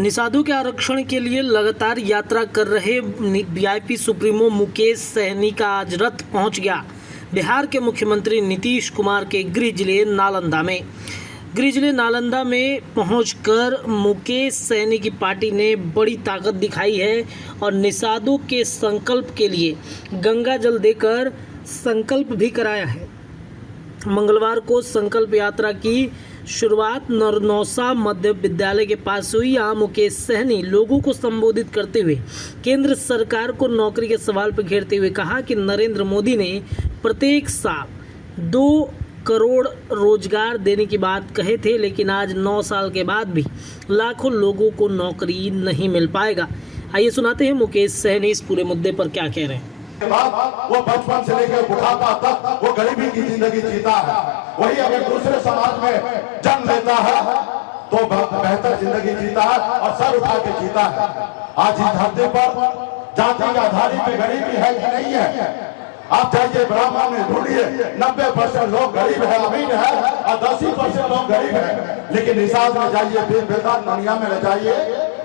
निषादों के आरक्षण के लिए लगातार यात्रा कर रहे वीआईपी सुप्रीमो मुकेश सहनी का आज रथ पहुंच गया बिहार के मुख्यमंत्री नीतीश कुमार के गृह जिले नालंदा में पहुंचकर मुकेश सहनी की पार्टी ने बड़ी ताकत दिखाई है और निषादों के संकल्प के लिए गंगा जल देकर संकल्प भी कराया है। मंगलवार को संकल्प यात्रा की शुरुआत नरनौसा मध्य विद्यालय के पास हुई। यहाँ मुकेश सहनी लोगों को संबोधित करते हुए केंद्र सरकार को नौकरी के सवाल पर घेरते हुए कहा कि नरेंद्र मोदी ने प्रत्येक साल 2 करोड़ रोजगार देने की बात कहे थे, लेकिन आज 9 साल के बाद भी लाखों लोगों को नौकरी नहीं मिल पाएगा। आइए सुनाते हैं मुकेश सहनी इस पूरे मुद्दे पर क्या कह रहे हैं। के बाद वो बचपन से लेकर बुढ़ापा तक वो गरीबी की जिंदगी जीता है। वही अगर दूसरे समाज में जन्म लेता है तो बेहतर जिंदगी जीता है और सर उठा के जीता है। आज इस धरती पर जाति के आधार पे गरीबी है कि नहीं है? आप जाइए ब्राह्मण में ढूंढिए, 90% लोग गरीब है, अमीर है और 10% लोग गरीब है। लेकिन निषाद में जाइए, बेदान दुनिया में ले जाइए,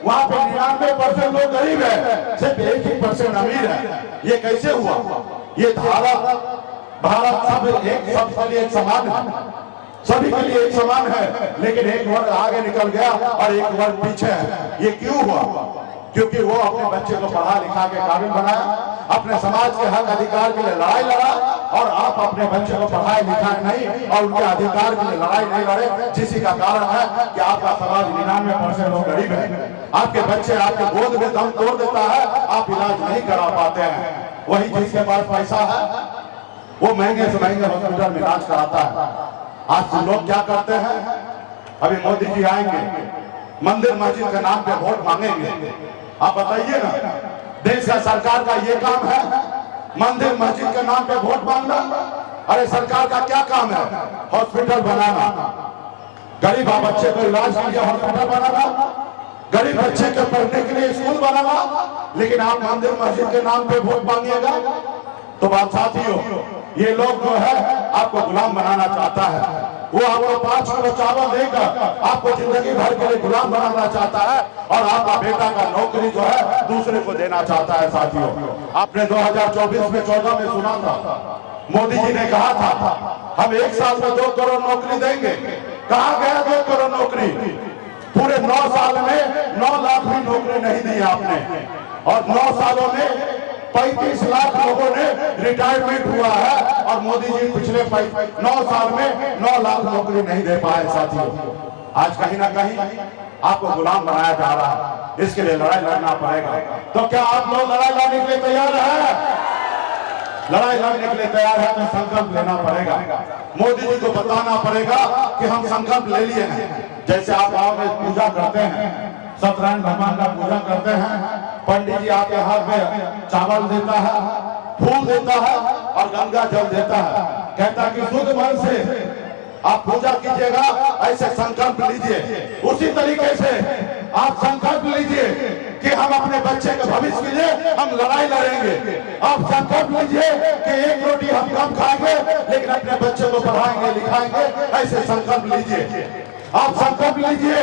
वहाँ पे 99% लोग गरीब है, सिर्फ 1% अमीर है। ये कैसे हुआ? ये भारत सबके लिए एक समान है, सभी के लिए एक समान है, लेकिन एक वर्ग आगे निकल गया और एक वर्ग पीछे है। ये क्यों हुआ? क्योंकि वो अपने बच्चे को पढ़ा लिखा के काबिल बनाया, अपने समाज के हक अधिकार के लिए लड़ाई लड़ा, और आप अपने बच्चे को पढ़ाए लिखाए नहीं और उनके अधिकार के लिए लड़ाई नहीं लड़े, जिसी का कारण है कि आपका समाज 99% लोग गरीब है। आपके बच्चे आपके गोद में दम तोड़ देता है, आप इलाज नहीं करा पाते हैं। वही जिसके पास पैसा है वो महंगे से महंगे हॉस्पिटल में इलाज कराता है। आज लोग क्या करते हैं? अभी मोदी जी आएंगे, मंदिर मस्जिद के नाम पे वोट मांगेंगे। आप बताइए ना, देश का सरकार का ये काम है मंदिर मस्जिद के नाम पे वोट मांगना? अरे सरकार का क्या काम है? हॉस्पिटल बनाना, गरीब बच्चे को इलाज के लिए हॉस्पिटल बनाना, गरीब बच्चे के पढ़ने के लिए स्कूल बनाना। लेकिन आप मंदिर मस्जिद के नाम पे वोट मांगिएगा तो बात साथियों, ये लोग जो है आपको गुलाम बनाना चाहता है। वो आपको 5 किलो चावल देकर आपको जिंदगी भर के लिए गुलाम बनाना चाहता है और आपका बेटा का नौकरी जो है दूसरे को देना चाहता है। साथियों, आपने 2024 में 14 में सुना था, मोदी जी ने कहा था हम 1 साल में 2 करोड़ नौकरी देंगे। कहाँ गया 2 करोड़ नौकरी? पूरे 9 साल में 9 लाख भी नौकरी नहीं दी आपने, और 9 सालों में 35 लाख लोगों ने रिटायरमेंट हुआ है और मोदी जी पिछले 9 साल में 9 लाख नौकरी नहीं दे पाए। साथियों, आज कहीं ना कहीं आपको गुलाम बनाया जा रहा है, इसके लिए लड़ाई लड़ना पड़ेगा। तो क्या आप लोग लड़ाई लड़ने के लिए तैयार हैं? लड़ाई लड़ने के लिए तैयार है तो संकल्प लेना पड़ेगा। मोदी जी को बताना पड़ेगा कि हम संकल्प ले लिए हैं। जैसे आप गाँव में पूजा करते हैं, सत्यनारायण भगवान का पूजा करते हैं, पंडित जी आपके हाथ में चावल देता है, फूल देता है और गंगा जल देता है, कहता है कि शुद्ध मन से आप पूजा कीजिएगा, ऐसे संकल्प लीजिए। उसी तरीके से आप संकल्प लीजिए कि हम अपने बच्चे के भविष्य के लिए हम लड़ाई लड़ेंगे। आप संकल्प लीजिए कि 1 रोटी हम कम खाएंगे लेकिन अपने बच्चे को पढ़ाएंगे लिखाएंगे, ऐसे संकल्प लीजिए। आप संकल्प लीजिए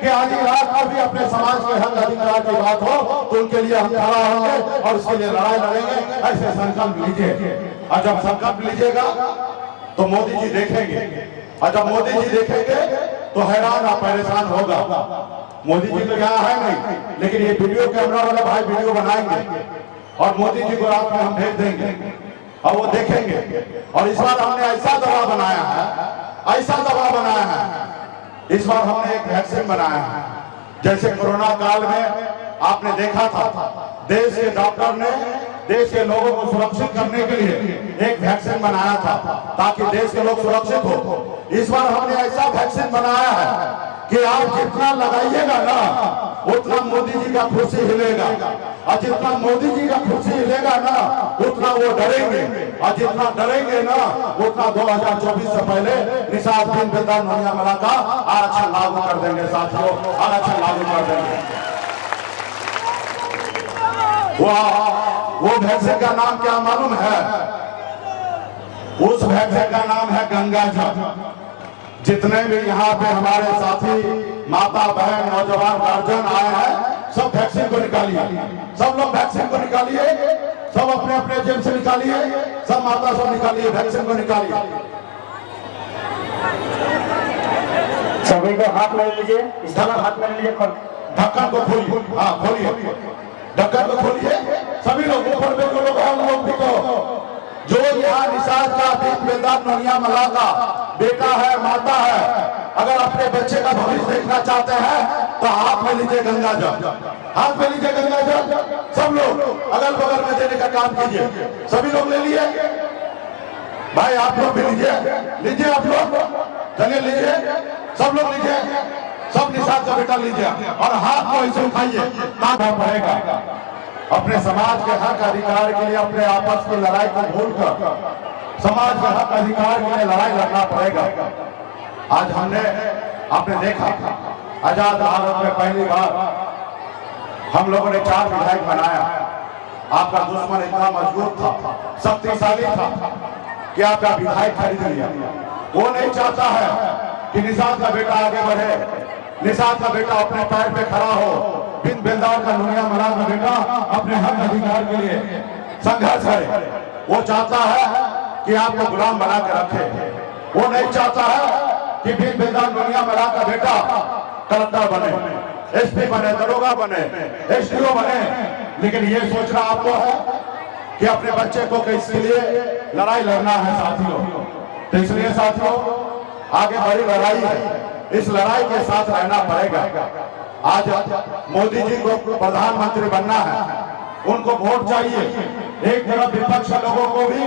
कि आज रात को भी अपने समाज के हक अधिकार की बात हो तो उनके लिए हम खड़ा होंगे और उसके लिए लड़ाई लड़ेंगे, ऐसे संकल्प लीजिए। और जब संकल्प लीजिएगा तो मोदी जी देखेंगे, और जब मोदी जी देखेंगे तो हैरान और परेशान होगा। मोदी जी तो यहाँ है नहीं, लेकिन ये वीडियो कैमरा वाले भाई वीडियो बनाएंगे और मोदी जी को रात में हम भेज देंगे और वो देखेंगे। और इस बार हमने ऐसा दवा बनाया है, ऐसा दवा बनाया है, इस बार हमने एक वैक्सीन बनाया है। जैसे कोरोना काल में आपने देखा था, देश के डॉक्टर ने देश के लोगों को सुरक्षित करने के लिए एक वैक्सीन बनाया था ताकि देश के लोग सुरक्षित हो। इस बार हमने ऐसा वैक्सीन बनाया है कि आप जितना लगाइएगा ना उतना मोदी जी का कुर्सी हिलेगा, और जितना मोदी जी का कुर्सी हिलेगा ना उतना वो डरेंगे, और जितना डरेंगे ना उतना 2024 से पहले निषाद बेदान दुनिया मला का आरक्षण लागू कर देंगे। साथियों, आरक्षण लागू कर देंगे। वो वैक्सीन का नाम क्या मालूम है? उस वैक्सीन का नाम है गंगा जल। जितने भी यहाँ पे हमारे साथी माता बहन नौजवान गार्जियन आए हैं, सब वैक्सीन को निकालिए, सब लोग वैक्सीन को निकालिए, सब अपने अपने जेब से निकालिए, सब माता सब निकालिए, वैक्सीन को निकालिए। सभी को हाथ में लीजिए, इस तरह हाथ में लीजिए, ढक्कन को खोलिए, हाँ खोलिए, ढक्कन को खोलिए। सभी लोग ऊपर में जो लोग हैं उन लोग भी तो जो यहाँ निषाद का दीन बेदार नोनिया मला का बेटा है, माता है, अगर अपने बच्चे का भविष्य देखना चाहते हैं तो हाथ में लीजिए गंगा जल, हाथ में लीजिए गंगा जल। सब लोग अगल बगल में देने का काम कीजिए। सभी लोग ले लिए भाई, आप लोग भी लीजिए, लीजिए आप लोग, चलिए लीजिए, सब लोग लीजिए, सब निषाद का बेटा लीजिए और हाथ को ऐसे उठाइए, ताकत पड़ेगा। अपने समाज के हक अधिकार के लिए अपने आपस की लड़ाई को भूलकर समाज के हक अधिकार के लिए लड़ाई लड़ना पड़ेगा। आज आपने देखा आजाद भारत में पहली बार हम लोगों ने 4 विधायक बनाया। आपका दुश्मन इतना मजबूत था, शक्तिशाली था कि आपका विधायक खरीद लिया। वो नहीं चाहता है कि निषाद का बेटा आगे बढ़े, निषाद का बेटा अपने पैर पे खड़ा हो, बिन बेलदार का नोनिया मला का बेटा अपने हक अधिकार के लिए संघर्ष करे। वो चाहता है कि आपको गुलाम बना के रखे। वो नहीं चाहता है कि बिन बेलदार नोनिया मला का बेटा कलेक्टर बने, एसपी बने, दरोगा बने, एसडीओ बने। लेकिन ये सोचना आपको है कि अपने बच्चे को किसके लिए लड़ाई लड़ना है साथियों। तो इसलिए साथियों आगे बड़ी लड़ाई है, इस लड़ाई के साथ रहना पड़ेगा। आज मोदी जी को प्रधानमंत्री बनना है, उनको वोट चाहिए। एक तरफ विपक्ष लोगों को भी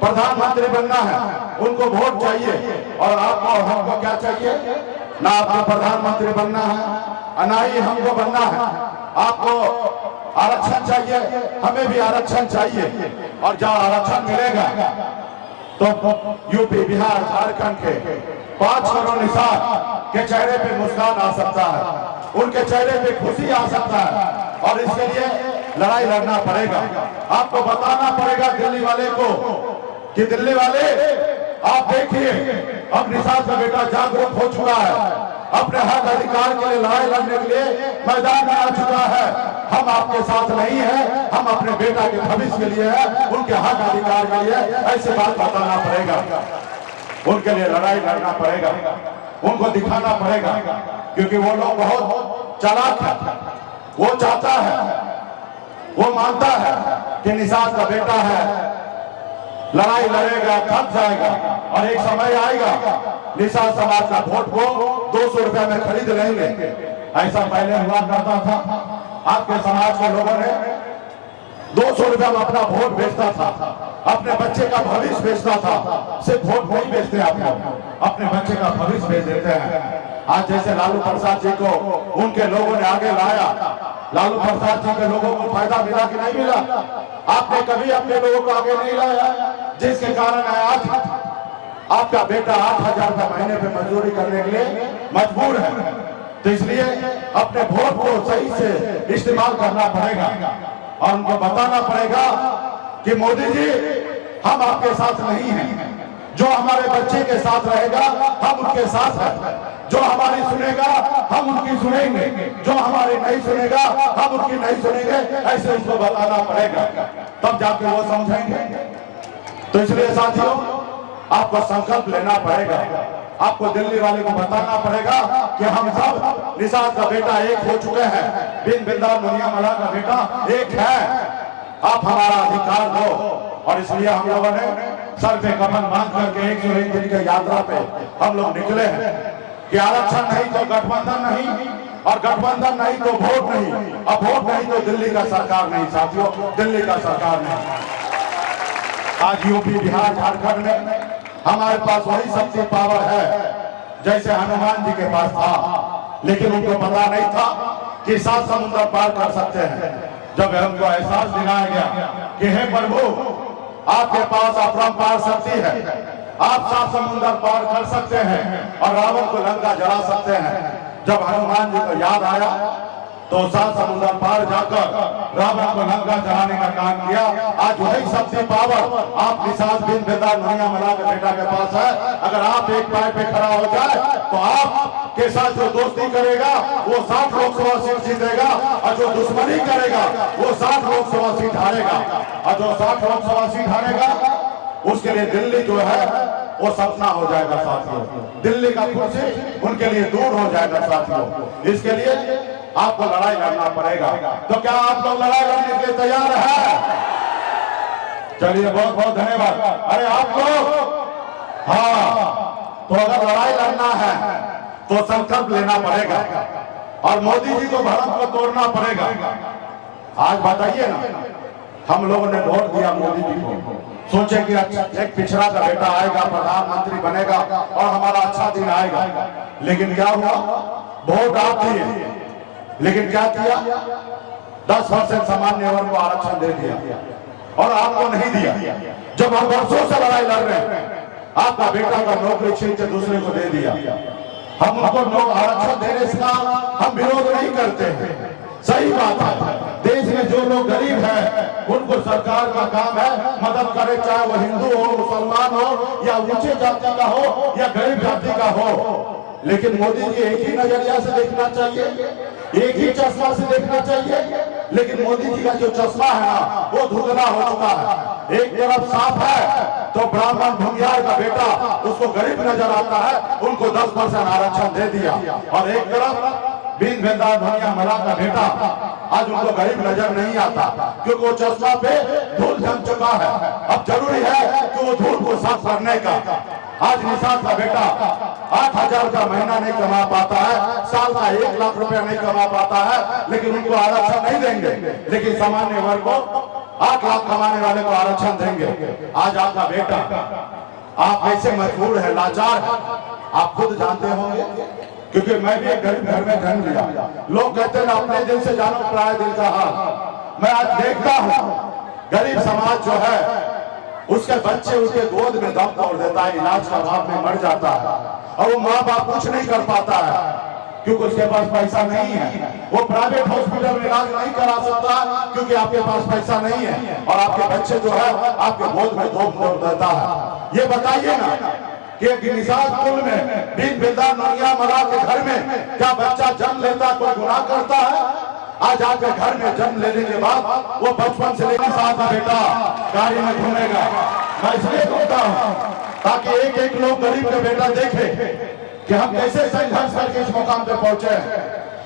प्रधानमंत्री बनना है, उनको वोट चाहिए। और आपको और हमको क्या चाहिए? ना आपको प्रधानमंत्री बनना है, ना ही हमको बनना है। आपको आरक्षण चाहिए, हमें भी आरक्षण चाहिए। और जब आरक्षण मिलेगा तो यूपी, बिहार, झारखंड के 5 करोड़ निषाद के चेहरे पे मुस्कान आ सकता है, उनके चेहरे पे खुशी आ सकता है। और इसके लिए लड़ाई लड़ना पड़ेगा। आपको बताना पड़ेगा दिल्ली वाले को कि दिल्ली वाले आप देखिए अब निषाद का बेटा जागरूक हो चुका है, अपने हक अधिकार के लिए लड़ाई लड़ने के लिए मैदान में आ चुका है। हम आपके साथ नहीं है, हम अपने बेटा के भविष्य के लिए है, उनके हक अधिकार के लिए। ऐसी बात बताना पड़ेगा, उनके लिए लड़ाई लड़ना पड़ेगा, उनको दिखाना पड़ेगा। क्योंकि वो लोग बहुत चालाक है, वो चाहता है, वो मानता है कि निषाद का बेटा है, लड़ाई लड़ेगा, थक जाएगा और एक समय आएगा निषाद समाज का वोट को 200 रुपए में खरीद लेंगे। ऐसा पहले हुआ करता था। आपके समाज के लोगों ने 200 रुपए में अपना वोट बेचता था, अपने बच्चे का भविष्य बेचता था। सिर्फ वोट नहीं बेचते, आप अपने बच्चे का भविष्य बेच देते हैं। आज जैसे लालू प्रसाद जी को उनके लोगों ने आगे लाया, लालू प्रसाद जी के लोगों को फायदा मिला कि नहीं मिला? आपने कभी अपने लोगों को आगे नहीं लाया, जिसके कारण आज आपका बेटा 8,000 रुपए महीने पे मजदूरी करने के लिए मजबूर है। तो इसलिए अपने वोट को सही से इस्तेमाल करना पड़ेगा और उनको बताना पड़ेगा कि मोदी जी हम आपके साथ नहीं हैं। जो हमारे बच्चे के साथ रहेगा हम उनके साथ हैं, जो हमारी सुनेगा हम उनकी सुनेंगे, जो हमारी नहीं सुनेगा हम उनकी नहीं सुनेंगे। ऐसे उसको बताना पड़ेगा, तब जाके वो समझेंगे। तो इसलिए साथियों आपको संकल्प लेना पड़ेगा, आपको दिल्ली वाले को बताना पड़ेगा कि हम सब निषाद का बेटा एक हो चुके हैं, बिन बेलदार नोनिया मला का बेटा एक है। आप हमारा अधिकार दो। और इसलिए हम लोगों ने सर पे कफन बांध करके 101 दिन की यात्रा पे हम लोग निकले हैं कि आरक्षण नहीं तो गठबंधन नहीं, और गठबंधन नहीं तो वोट नहीं, अब वोट नहीं तो दिल्ली का सरकार नहीं। साथियों दिल्ली का सरकार नहीं। आज यूपी, बिहार, झारखंड में हमारे पास वही शक्ति पावर है जैसे हनुमान जी के पास था, लेकिन उनको पता नहीं था कि 7 समुद्र पार कर सकते हैं। जब हमको एहसास दिलाया गया कि हे प्रभु आपके पास अपरंपार शक्ति है, आप 7 समुद्र पार कर सकते हैं और रावण को लंका जला सकते हैं। जब हनुमान जी को याद आया तो 7 समुद्र पार जाकर रावण को लंका जलाने का काम किया। आज वही शक्ति पावर आप निषाद बिन बेदार नैया मला के बेटा के पास है। अगर आप एक पैर पे खड़ा हो जाए तो आप के साथ जो दोस्ती करेगा वो 60 लोकसभा सीट जीतेगा, और जो दुश्मनी करेगा वो 60 लोकसभा सीट हारेगा। और जो 60 लोकसभा सीट हारेगा उसके लिए दिल्ली जो है वो सपना हो जाएगा साथियों। दिल्ली का कुर्सी उनके लिए दूर हो जाएगा साथियों। इसके लिए आपको लड़ाई लड़ना पड़ेगा। तो क्या आप लोग लड़ाई लड़ने के लिए तैयार हैं? चलिए, बहुत बहुत धन्यवाद। अरे आप लोग, हाँ, तो अगर लड़ाई लड़ना है तो संकल्प लेना पड़ेगा और मोदी जी को भरम को तोड़ना पड़ेगा। आज बताइए ना, हम लोगों ने वोट दिया मोदी जी को, सोचे कि एक पिछड़ा का बेटा आएगा, प्रधानमंत्री बनेगा और हमारा अच्छा दिन आएगा। लेकिन क्या हुआ? वोट आप दिए, लेकिन क्या किया? 10% सामान्य वर्ग को आरक्षण दे दिया और आपको नहीं दिया। जब हम वर्षों से लड़ाई लड़ रहे हैं, आपका बेटा का नौकरी छीन के दूसरे को दे दिया। हम उनको आरक्षण देने का हम विरोध नहीं करते हैं, सही बात है। देश में जो लोग गरीब हैं उनको सरकार का काम है मदद करे, चाहे वो हिंदू हो, मुसलमान हो, या ऊंचे जाति का हो या गरीब जाति का हो। लेकिन मोदी जी एक ही नजरिया से देखना चाहिए, एक ही चश्मा से देखना चाहिए। लेकिन मोदी जी का जो चश्मा है ना वो धुंधला हो चुका है। एक तरफ साफ है तो ब्राह्मण भूमिहार का बेटा उसको गरीब नजर आता है, उनको 10% आरक्षण दे दिया, और एक तरफ बिन बेदार नैया मला का बेटा आज उनको गरीब नजर नहीं आता, क्योंकि वो चश्मा पे धूल जम चुका है। अब जरूरी है कि वो धूल को साफ करने का। आज निषाद का बेटा 8,000 का महीना नहीं कमा पाता है, साल का 1 लाख रुपया नहीं कमा पाता है, लेकिन उनको आरक्षण नहीं देंगे। लेकिन सामान्य वर्ग को 8 लाख कमाने वाले को आरक्षण देंगे। आज आपका बेटा, आप ऐसे मजबूर है, लाचार है, आप खुद जानते होंगे, क्योंकि मैं भी एक गरीब घर में जन्म लिया। लोग कहते हैं अपने दिल से जानो पराये दिल का हाल। मैं आज देखता हूँ गरीब समाज जो है उसके बच्चे उसके गोद में दम तोड़ देता है, इलाज का अभाव में मर जाता है, और वो माँ बाप कुछ नहीं कर पाता है क्योंकि उसके पास पैसा नहीं है। वो प्राइवेट हॉस्पिटल में इलाज नहीं करा सकता क्योंकि आपके पास पैसा नहीं है, और आपके बच्चे जो है आपके गोद में दम तोड़ देता है। ये बताइए ना कि निषाद कुल में बिन बेदार नैया मला के घर में क्या बच्चा जन्म लेता कोई गुनाह करता है? आज आपके घर में जन्म लेने के बाद वो बचपन से लेकर साथ का बेटा गाड़ी में घूमेगा। मैं इसलिए कहता हूँ ताकि एक एक लोग गरीब का बेटा देखे कि हम कैसे संघर्ष करके इस मुकाम पे पहुंचे हैं।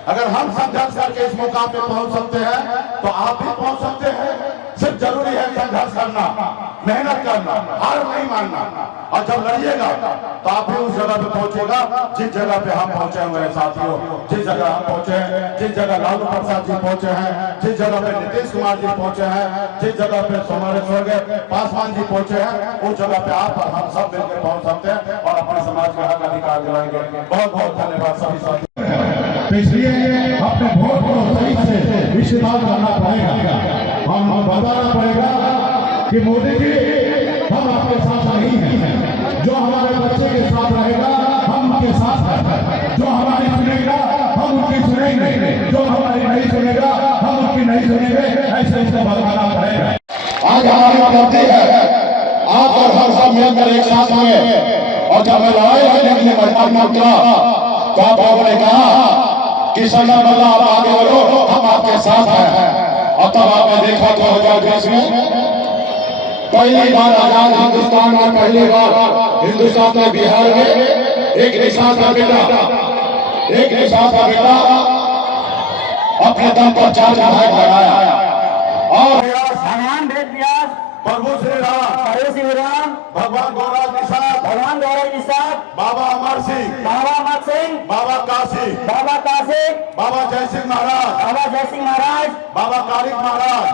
अगर हम संघर्ष करके इस मुकाम पे पहुंच सकते हैं तो आप भी पहुंच सकते हैं। सिर्फ जरूरी है संघर्ष करना, मेहनत करना, हार नहीं मानना, और जब लड़िएगा तो आप भी उस जगह पे पहुंचेगा जिस जगह पे हम पहुंचे हुए हैं साथियों। जिस जगह हम पहुंचे हैं, जिस जगह लालू प्रसाद जी पहुंचे हैं, जिस जगह पे नीतीश कुमार जी पहुंचे हैं, जिस जगह पे हमारे स्वर्गीय पासवान जी पहुंचे हैं, उस जगह पे आप और हम सब मिलकर पहुंच सकते हैं और अपने समाज का हक अधिकार दिलाएंगे। बहुत बहुत धन्यवाद सभी साथियों। इसलिए अपने वोट को सही से इस्तेमाल करना पड़ेगा। हम बताना पड़ेगा कि मोदी जी हम आपके साथ नहीं हैं। जो हमारे बच्चे के साथ रहेगा हम उनके साथ हैं। जो हमारी सुनेगा हम उनकी सुनेंगे, जो हमारी नहीं सुनेगा हम उनकी नहीं सुनेंगे। ऐसे इसको बताना पड़ेगा। आज हमारी उपलब्धि है आप और हम सब मिलकर एक साथ हुए, और जब मैं लड़ाई लड़ने के लिए मैदान में उतरा तो आप लोगों ने कहा कि संजय मल्ला आप आगे बढ़ो, हम आपके साथ हैं। और तब आपने देखा 2020 में पहली बार आजाद हिंदुस्तान में, पहली बार हिंदुस्तान में बिहार में एक निषाद का बेटा अपने दम पर 4 विधायक लगाया। और भगवान वेद व्यास, प्रभु श्री राम, भगवान गौराज निषाद, बाबा अमर सिंह, बाबा काशी, बाबा जय सिंह महाराज, बाबा तारिक महाराज,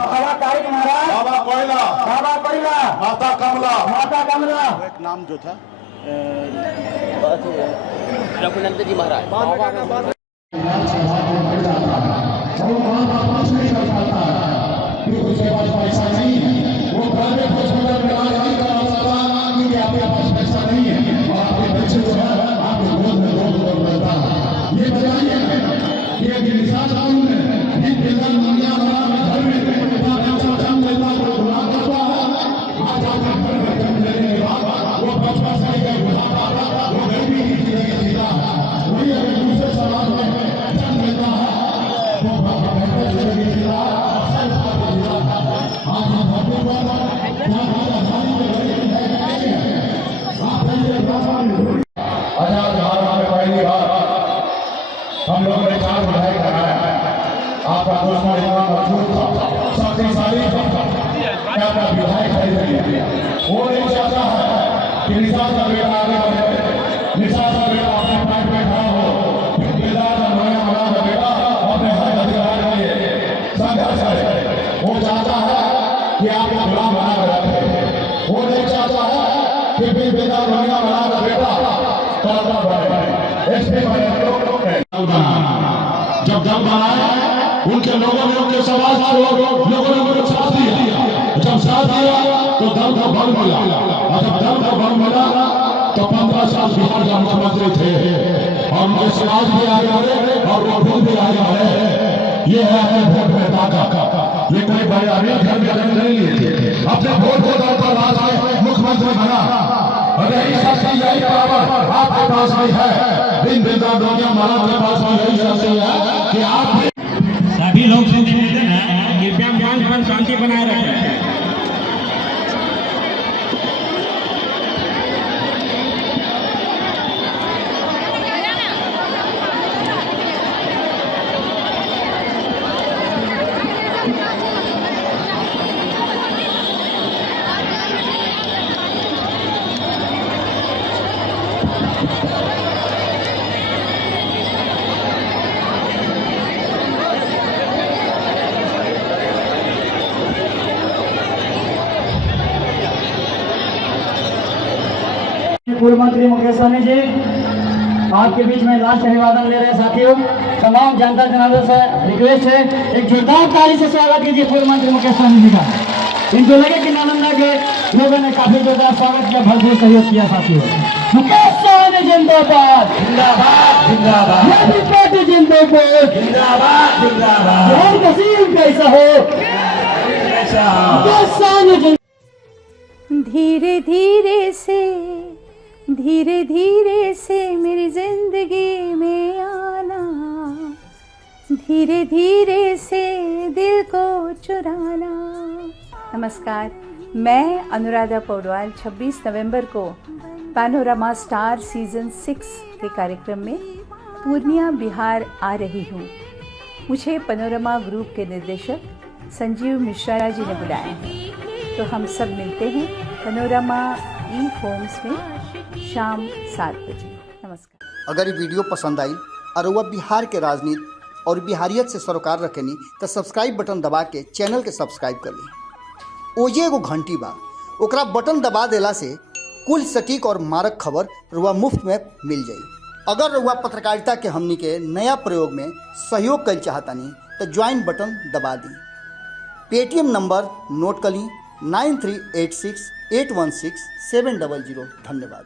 बाबा कोयला, माता कमला, एक नाम जो था रघुनंदन जी महाराज। उसके पास पैसा नहीं है, वो प्राइवेट हॉस्पिटल में इलाज नहीं करा सकता क्योंकि आपके पास पैसा नहीं है, और आपके बच्चे जो है आपके गोद में रोड रहता है। ये बताइए कि निषाद कानून में आजाद भारत में पहली बार हम लोगों ने 4 विधायक बनाया। आपका दुश्मन इतना मजबूत था, शक्तिशाली था कि अपना विधायक खरीद लिया। वो नहीं चाहता है कि निशा का बेटा आगे बढ़े, निशा का बेटा अपने पैर पे खड़ा हो, बेदार का बड़ा बेटा अपने हक अधिकार के लिए संघर्ष करे। वो चाहता है कि आपको गुलाम बना रखे। वो नहीं चाहता है कि बेदार बना बेटा जब बनाए उनके लोगों ने उनके समाज लोगों ने उनको साथ दिया। जब साथ दिया तो दल को बल मिला, और जब दल को बल मिला तो 15 साल बिहार का मुख्यमंत्री थे और उनके समाज भी आगे बढ़े और वो खुद भी आगे बढ़े। ये है वोट में ताकत। ये कोई बड़े अमीर घर में जन्म नहीं लिए थे, अपने वोट को दल पर राज में मुख्यमंत्री बना। अरे यही पावर आपके पास भी है। दिन दिन दुनिया महाराज के पास भी यही शक्ति है कि आप सभी लोग से निवेदन है कृपया मंच पर शांति बनाए रखें। पूर्व मंत्री मुकेश सहनी जी आपके बीच में लास्ट अभिवादन ले रहे हैं। साथियों, तमाम जनता जनार्दन से रिक्वेस्ट है, एक जोरदार ताली से स्वागत कीजिए पूर्व मंत्री मुकेश सहनी जी का। इनको लगे कि नालंदा के लोगों ने काफी जोरदार स्वागत किया, भरपूर सहयोग किया। साथियों, मुकेश सहनी जिंदाबाद जिंदाबाद जिंदाबाद, पार्टी जिंदाबाद जिंदाबाद जिंदाबाद। जय कसीम कैसा हो, मुकेश सहनी। धीरे धीरे से मेरी जिंदगी में आना, धीरे धीरे से दिल को चुराना। नमस्कार, मैं अनुराधा पौडवाल 26 नवंबर को पैनोरमा स्टार सीजन 6 के कार्यक्रम में पूर्णिया बिहार आ रही हूँ। मुझे पैनोरमा ग्रुप के निर्देशक संजीव मिश्रा जी ने बुलाया है, तो हम सब मिलते हैं पैनोरमा ई होम्स में शाम 7 बजे। नमस्कार। अगर ये वीडियो पसंद आई और वह बिहार के राजनीति और बिहारियत से सरोकार रखेनी तो सब्सक्राइब बटन दबा के चैनल के सब्सक्राइब कर ली। ओजे एगो घंटी बा, ओकरा बटन दबा देला से कुल सटीक और मारक खबर रुआ मुफ्त में मिल जाई। अगर रुआ पत्रकारिता के हमनी के नया प्रयोग में सहयोग कर चाहतानी तो ज्वाइन बटन दबा दी। पेटीएम नंबर नोट कर ली 9386 816 700। धन्यवाद।